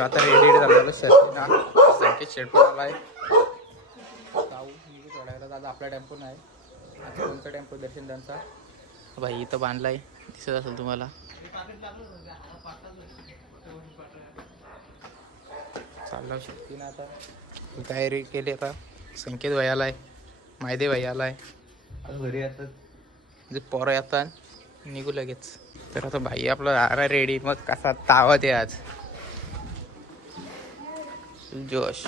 तर आता रेडी झालेलं संकेत शेट पण आला आहे. जाऊ निघू सोडायला दादा. आपला टेम्पो नाही, आता कोणता टेम्पो दर्शन त्यांचा भाई इथं बांधलाय, दिसत असेल तुम्हाला. चालला शक्तीनं आता तयारी केली. आता संकेत भाई आलाय, मायदे भाई आलाय, घरी येतात जे पोरं येतात निघू लगेच. तर आता भाई आपला आरा रेडी. मग कसा तावत आहे आज जोश.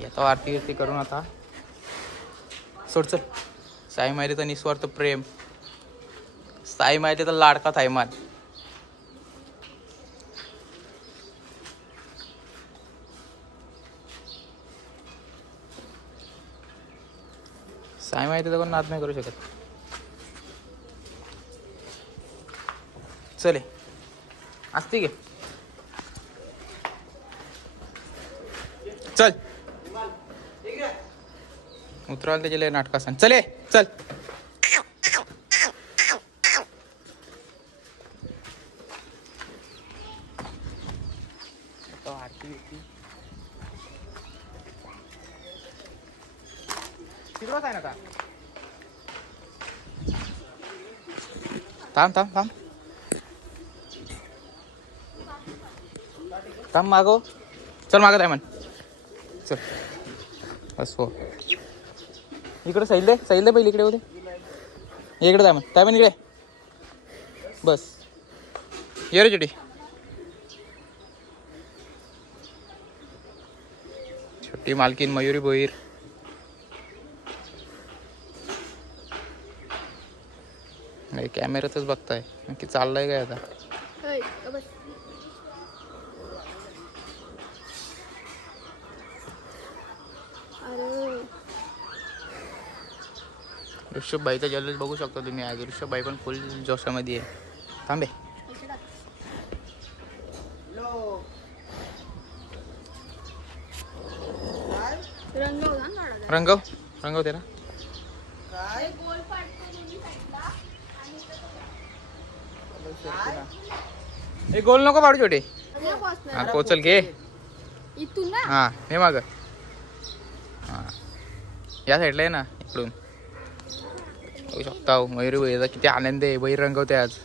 येतो आरती गिरती करून आता सोड चल. साई माहिती तर निस्वार्थ प्रेम, साई माहिती तर लाडका थायमान. साई माहिती तर कोण नाद नाही करू शकत. चले असते गे चल. उतराल त्याच्या नाटका सांग. चले चल. आरती तिकडंच आहे ना का. थांब थांब थांब थांब. मागो चल. मागत आहे म्हण. चल बस हो. इकडे सैल दे पहिले. इकडे होते इकडे जाय म्हण. काय म्हण इकडे बस. ये रे छोटी. छोटी मालकीन मयुरी भोईर. नाही कॅमेऱ्यातच बघताय की चाललंय काय आता. ऋषभ भाईचा जल्लोष बघू शकता तुम्ही आज. ऋषभ भाई पण फुल जोशामध्ये आहे. थांबे रंगव तेरा. हे गोल नको पाडू छोटे. हा पोचल घे. हा हे माग. हा या साईडला आहे ना इकडून बघू शकता. मयुरी भैयाचा किती आनंद आहे. बैर रंगवते आज.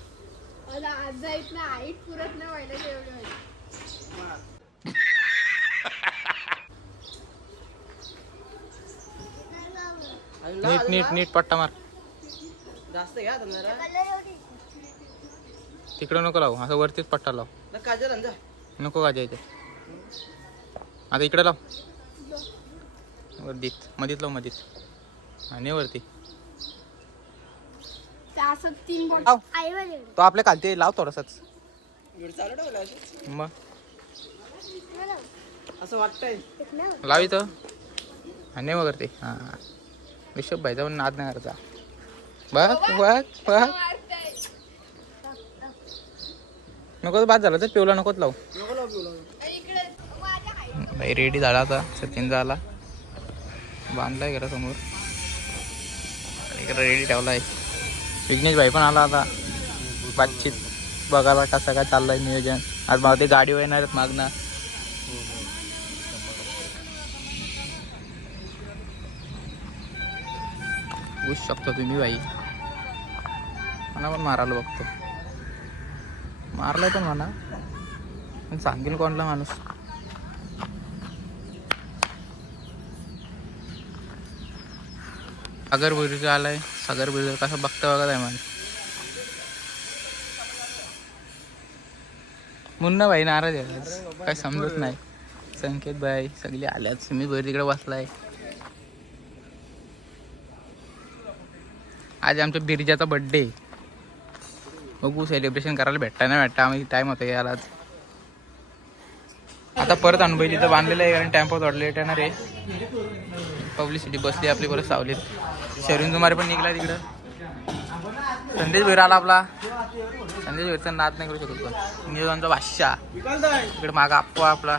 नीट नीट नीट पट्टा मार. जास्त घ्या तिकडं नको लावू, असं वरतीच पट्टा लाव. नको का जायचं. आता इकडे लाव. वरतीत मधीत लाव. मधीत आणि वरती तो आपल्या खालती लाव थोडासाच. मग असं वाटतंय लाव इथं आणि वगैरे. हा ऋषभ भाईचा पण नाद नाही करायचा. बघ बघ बघ. नको बाद झाला तर पिवला नकोच लावू. भाई रेडी झाला आता. सचिन झाला बांधलाय घरासमोर. इकडे रेडी ठेवलाय. विघ्नेश भाई पण आला आता बातचीत बघायला कसं काय चाललंय नियोजन. आज मला ते गाडी येणार आहेत मागणं. बघू शकतो तुम्ही भाई. मला पण मारायला बघतो. मारलाय पण म्हणा पण सांगेल कोणला माणूस. सागर बिरुजर आलाय. सागर बिरुजर कसं बघता बघत आहे मला. मुन्ना भाई नाराज आहे काय समजत नाही. संकेत भाई सगळे आल्यात. मी बैर तिकडे बसलाय. आज आमच्या बिरजाचा बड्डे. बघू सेलिब्रेशन करायला भेटता नाही भेटता. आम्ही टाइम होता याला. आता परत अनुभव तिथं बांधलेलं आहे कारण टेम्पो थोडं लेट येणार आहे. पब्लिसिटी बसली आपली परत सावलीत. शरीन कुमार पण निघला तिकडं. संदेश भैर आला आपला. संदेश भैरचा नाद नाही करू शकत पण. नियोजनचा बादशाह इकडे मागा आप्पा आपला.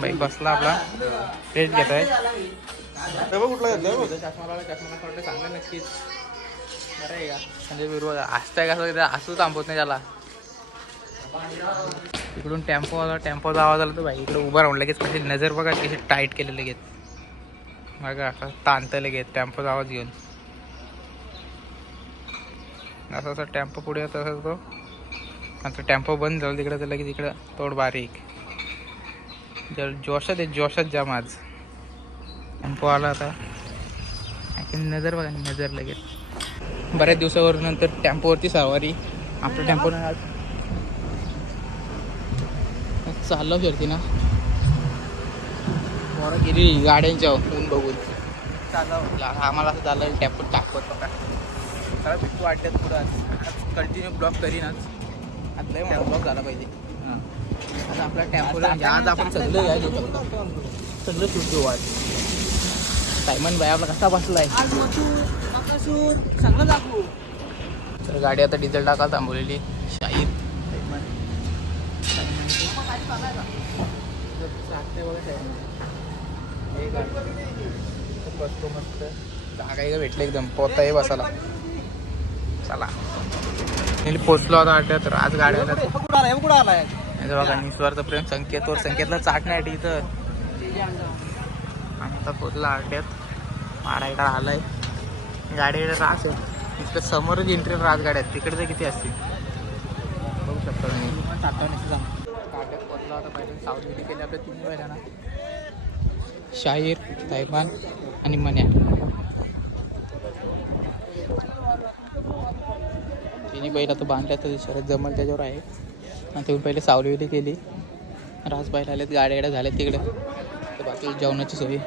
बाई बसला आपला. रेट घेत आहे. चष्मा चष्मा सांगा नक्कीच. संजय बिरू हसताय कसं हसू थांबवत नाही त्याला. इकडून टेम्पो आला, टेम्पोचा आवाज आला तर भाई इकडे उभा राहून लगेच कशी नजर बघा कशी टाईट केले लगेच बघा ताणतं लगेच टेम्पोचा आवाज घेऊन. असं असं टेम्पो पुढे येतो असं तो आता टेम्पो बंद झालं तिकडं तर लगेच इकडं तोड बारीक जोशात आहे जोशात जाम आज. टेम्पो आला आता नजर बघा नजर लगेच बऱ्याच दिवसावर नंतर टेम्पोवरती सवारी. आपल्या टेम्पोनं आज चाललो फिरती ना बरं गेली गाड्यांच्या ऊन बघून आम्हाला असं झालं टेम्पो टाकवत बघा. मला पिकू वाटतात पुढं आज कंटिन्यू ब्लॉक करीनच. आतलाही मला ब्लॉक झाला पाहिजे. हां आता आपला टेम्पोला म्हणजे आज आपण सगळं या घेऊ शकतो सगळं शूट घेऊ आज. सायमन भाई आपला कसा बसलाय सगळं दाखवू. तर गाडी आता डिझेल टाकायला थांबवलेली. शाहीर बसतो मस्त जागा भेटलं एकदम पोहता आहे बसायला. चला पोचलो आता वाटत तर आज गाड्याला कुठं आलाय बघा निस्वार्थ प्रेम संकेतवर संकेतला चाटण्यासाठी इथं आणि आता पोचला आट्यात मारायला आलाय. गाडी रास आहे इथं समोरच एंट्री राजगाड्यात तिकडे तर किती असतील बघू शकता तुम्ही. काट्यात पोचला होता पहिले सावली केली आपल्या 3 बैलांना शाहीर साहेबान आणि मन्या. तिन्ही बैल आता बांधल्या तर शरद जमल त्याच्यावर आहे. आणि तेवढी पहिले सावली केली राज बैल आलेत गाड्या झाल्यात तिकडे तर बाकी जेवणाची सोयी.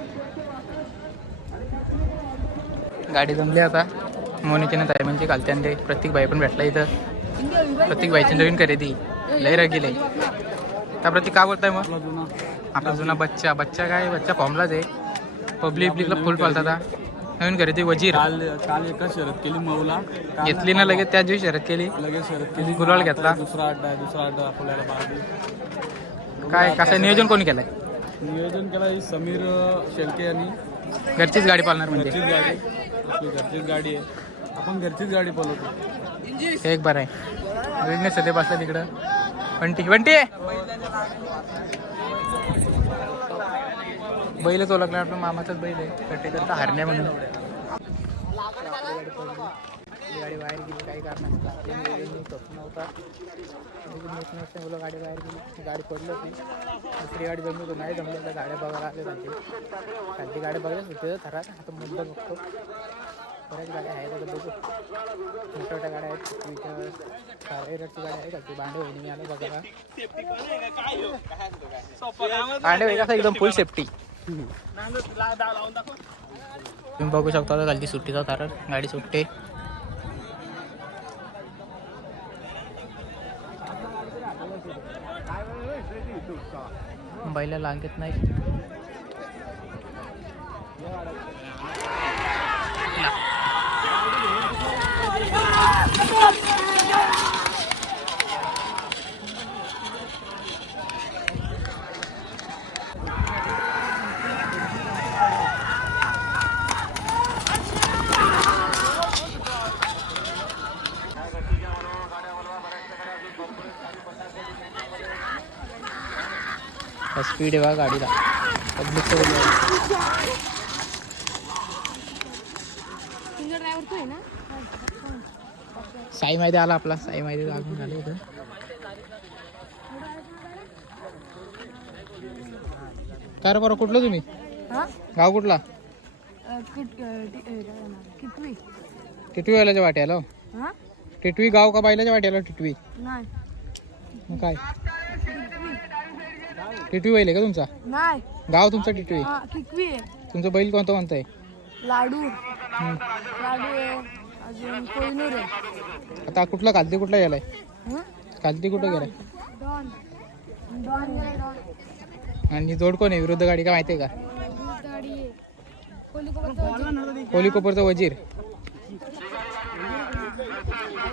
गाडी जमली आता मोनिकेनं ताई म्हणजे घालते आणि ते प्रत्येक बाई पण भेटला इथं. प्रत्येक बाईची नवीन खरेदी लय रगेले त्या प्रत्येक का बोलताय मग आपला जुना बच्चा काय बच्चा फॉर्मलाच आहे. पब्लिकला फुल पालता आता नवीन खरेदी वजीर काल एकच शर्यत केली मऊला घेतली ना लगेच त्याच दिवशी शर्यत केली लगेच शर्यत केली गुलाल घेतला. दुसरा अड्डा आपल्याला बाहेर. काय कसं नियोजन कोणी केलंय नियोजन केलं समीर शेळके यांनी. घरचीच गाडी पाळणार म्हणजे घरचीच गाडी आपली घरचीच गाडी आहे आपण घरचीच गाडी पळवतो. एक बरं आहे विघ्नेश सध्या बसला तिकडं. वंटी बैलच ओळखला आपल्या मामाचाच बैल आहे कटेकरता हरण्या म्हणून. गाडी बाहेर गेली काही कारण नव्हता मुलं गाडी बाहेर गेली गाडी पडली होती. दुसरी गाडी जमली होती नाही जमली तर गाड्या बघायला आल्या त्यांची खालची गाड्या बघायच होते थरात आता मुंबई बघतो बऱ्याच गाड्या आहेत आता बघू. मोठ्या मोठ्या गाड्या आहेत सारेची गाडी आहे खालची भांडे वहिनी मी आलं बघायला. भांडे वहिनी कसं एकदम फुल सेफ्टी तुम्ही बघू शकता आता खालची सुट्टीचा थारात गाडी सुटते. बैला लागत नाही स्पीड आहे बघा गाडीला पब्लिक साई माहिती आला आपला साई माहिती लागून झालं इथं. काय रे बरं कुठलं तुम्ही गाव कुठला टिटवी बैलाच्या वाट्याला टिटवी गाव का बैलाच्या वाट्याला टिटवी मग काय टिटवी बैल आहे का तुमचा नाही गाव तुमचा टिटवी तुमचं बैल कोणतं आहे लाडू अजून कोहिनूर आहे. आता कुठला खालती कुठला गेलाय खालती कुठं गेलाय आणि जोड कोण आहे विरुद्ध गाडी का माहिती आहे का कोली कोपरचा वजीर.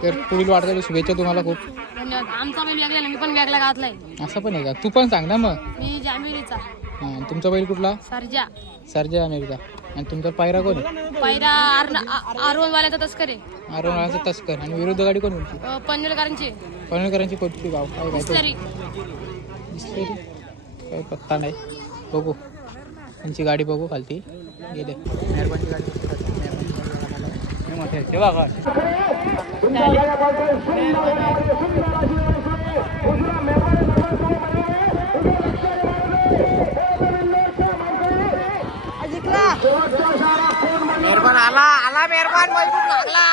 तर पुढील वाटचाली शुभेच्छा तुम्हाला खूप. धन्यवाद. आमचा बैल वेगळा मी पण वेगळा घातलाय. असं पण आहे का तू पण सांग ना मग. मी जामिरीचा हां तुमचा बैल कुठला सरजा सरजा अमेरिका. आणि तुमचा पायरा कोण आहे? पायरा आरवण वाल्याचा तस्कर आहे. आरोनाचा तस्कर. आणि विरुद्ध गाडी कोण होती? पनवेलकरांची पवनेकरांची कोणती गाव काय काय बिस्लरी. दिसतंय रे. काही पत्ता नाही. बघू त्यांची गाडी बघू खालती गेले. मेहरबानची गाडी बघू खालती. मेहरबानची गाडी बघा. मेहरबान आला मेहरबान मजबूत लागला.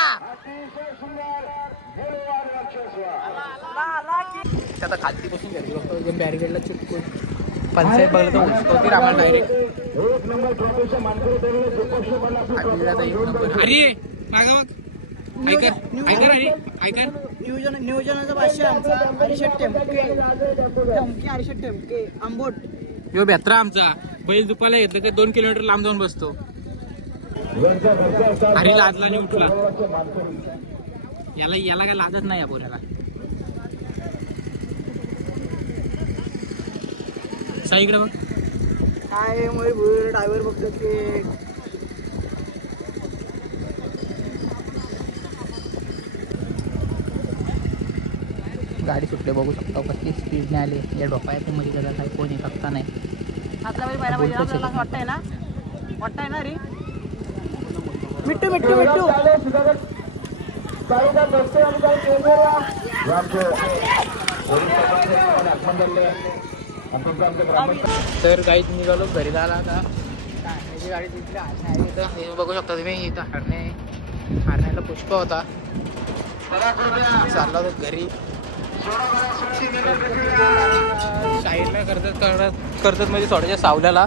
आता खालती बसून घरी बघतो एकदम बॅरिकेडला चिटकून पंचायत बघलं तर उचकवते आम्हाला डायरेक्ट. अरे मागा मग ऐकर ऐकर नियोजनाचा भाष्य आमचा अरिशट टेमके आंबोट. यो बेत्रा आमचा बैल दुपायला येतं ते 2 किलोमीटर लांब जाऊन बसतो. अरे लाजला आणि उठला. याला काय लाजत नाही या पोऱ्याला. इकडे बघ काय मयूर ड्रायव्हर बघतो की गाडी सुटले बघू शकता कसली स्पीडने आले. या डोकायच्या मध्ये त्याला काही कोणी फक्ता नाही. आपला बैल पाहिला पाहिजे आपल्याला असं वाटतंय ना रे मिट्टू मिट्टू मिट्टू. तर काही निघालो घरी जायला. आता हरण्याची गाडी तिथली हरणे इथं हे बघू शकता तुम्ही. इथं हरण्याला पुष्प होता. चालला होता घरी. साईडला करतात म्हणजे थोड्याशा सावल्याला.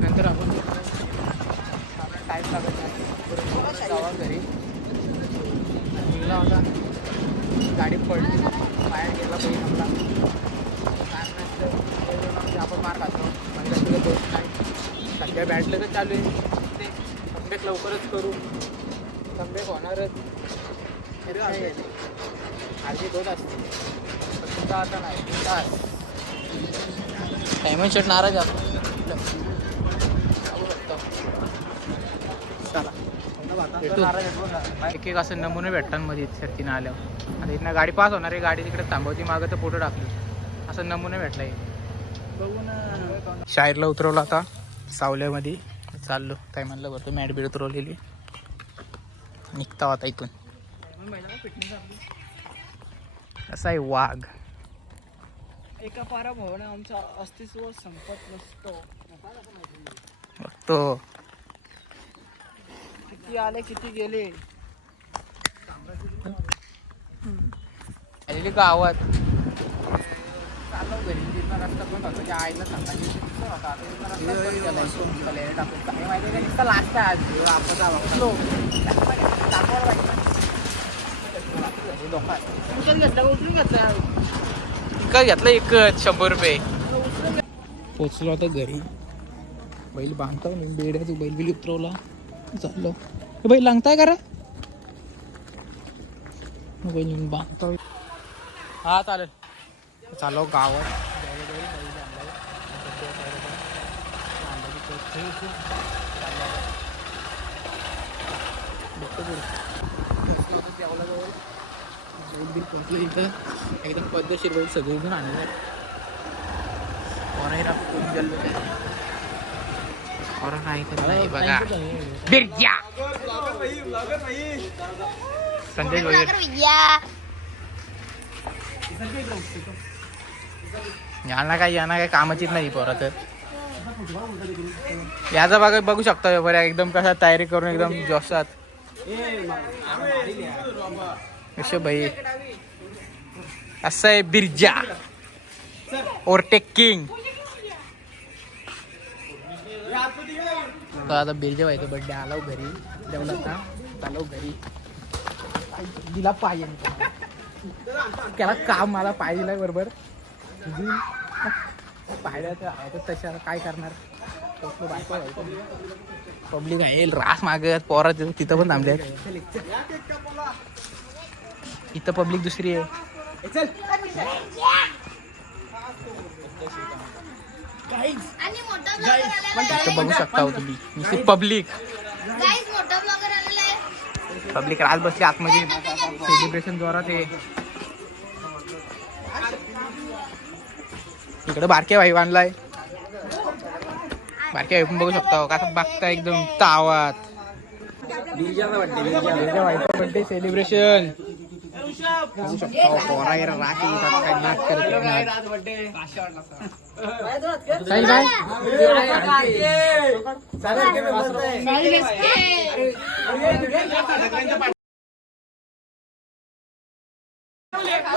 नंतर आपण टाईम लागत नाही जावा घरी. निघला होता गाडी पडली बाहेर गेला पाहिजे आपला. आपण मार खातो म्हणजे दोस्त नाही. सध्या बॅटलं तर चालू आहे. ते कमबॅक लवकरच करू. कमबॅक होणारच. अर्धी 2 असते सुद्धा आता नाही. डायमंड शर्ट नाराज आपण एक एक असं नमुने भेटतात मध्ये शर्तीनं आल्यावर. आता इथनं गाडी पास होणार आहे. गाडी तिकडे थांबवती मागं तर फोटो टाकली असं नमुने भेटला. शायरला उतरवलं आता सावल्यामध्ये. चाललो काय म्हणलं बरं मॅट बीड उतरवलेली. निघता होता इथून. असा आहे वाघ. एका पारा भावना आमचा अस्तित्व संपत नसतो. तो किती आले किती गेले. आलेली गावात चाललो घरी. तिथं रस्ता पण होता. त्या आईला सांगायची होता. काय माहिती का नुसतं लास्ट आहे आज आपण काय घेतलं एकच 100 रुपये. पोचलो आता घरी. बैल बांधतो मी बेड्याचं बैल बिल उतरवला. चाललो बैल लागताय का रे. बैल येऊन बांधतो. हा चालेल. चाललो गावात. इथं एकदम पद्धतशीर बैल सगळे इथून आणले. और नाही बघा बिरजा संदेश वगैरे यांना काय कामाचीच नाही पोरात. याचा बघा बघू शकता बऱ्या एकदम कशा तयारी करून एकदम जोशात. भाई असं आहे बिरजा ओव्हरटेक किंग. आता बिरजा व्हायचं बर्थडे आला घरी. जेवढा चालव घरी. दिला पाहिजे त्याला काम. मला पाय दिलाय बरोबर. पाहिल्या तर तशा काय करणार. पब्लिक आहे रास मागत पोरा तिथं पण थांबले. इथं पब्लिक दुसरी आहे. आणि मोठा ब्लॉगर आलेला आहे. इथं बघू शकता हो तुम्ही नुसती पब्लिक गाईज मोठा ब्लॉगर आलेला आहे. पब्लिक रात बसली आतमध्ये सेलिब्रेशन जोरात आहे. इकडे बारके भाई बांधलाय. बारके भाई पण बघू शकता हो, कसं बघता एकदम तावात. बर्थडे सेलिब्रेशन बघू शकता हो, पोरा गेला राशी काय नाच करते साहिल काय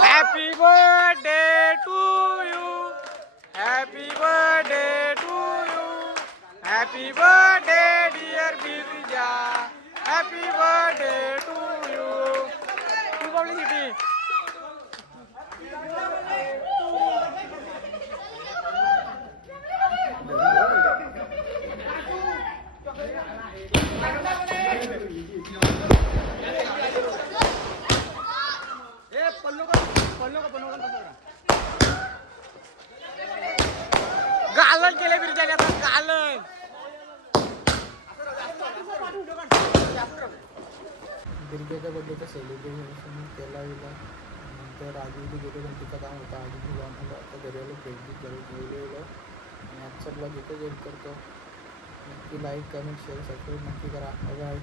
happy birthday to you. Happy birthday to you. Happy birthday dear Birja. Happy birthday to you. To publicity. गालन केले बिरजाने आता गालन. दुर्गेच्या बड्डेचं सेलिब्रेशन केला गेला. नंतर आधी गेलो पण तिचं काम होतं. आधी जाऊन आलो. आता घरी आलो केक बी गेलो आणि आजचा ब्लॉग इथे एंड करतो. नक्की लाईक कमेंट शेअर सबस्क्राईब नक्की करा. बाय.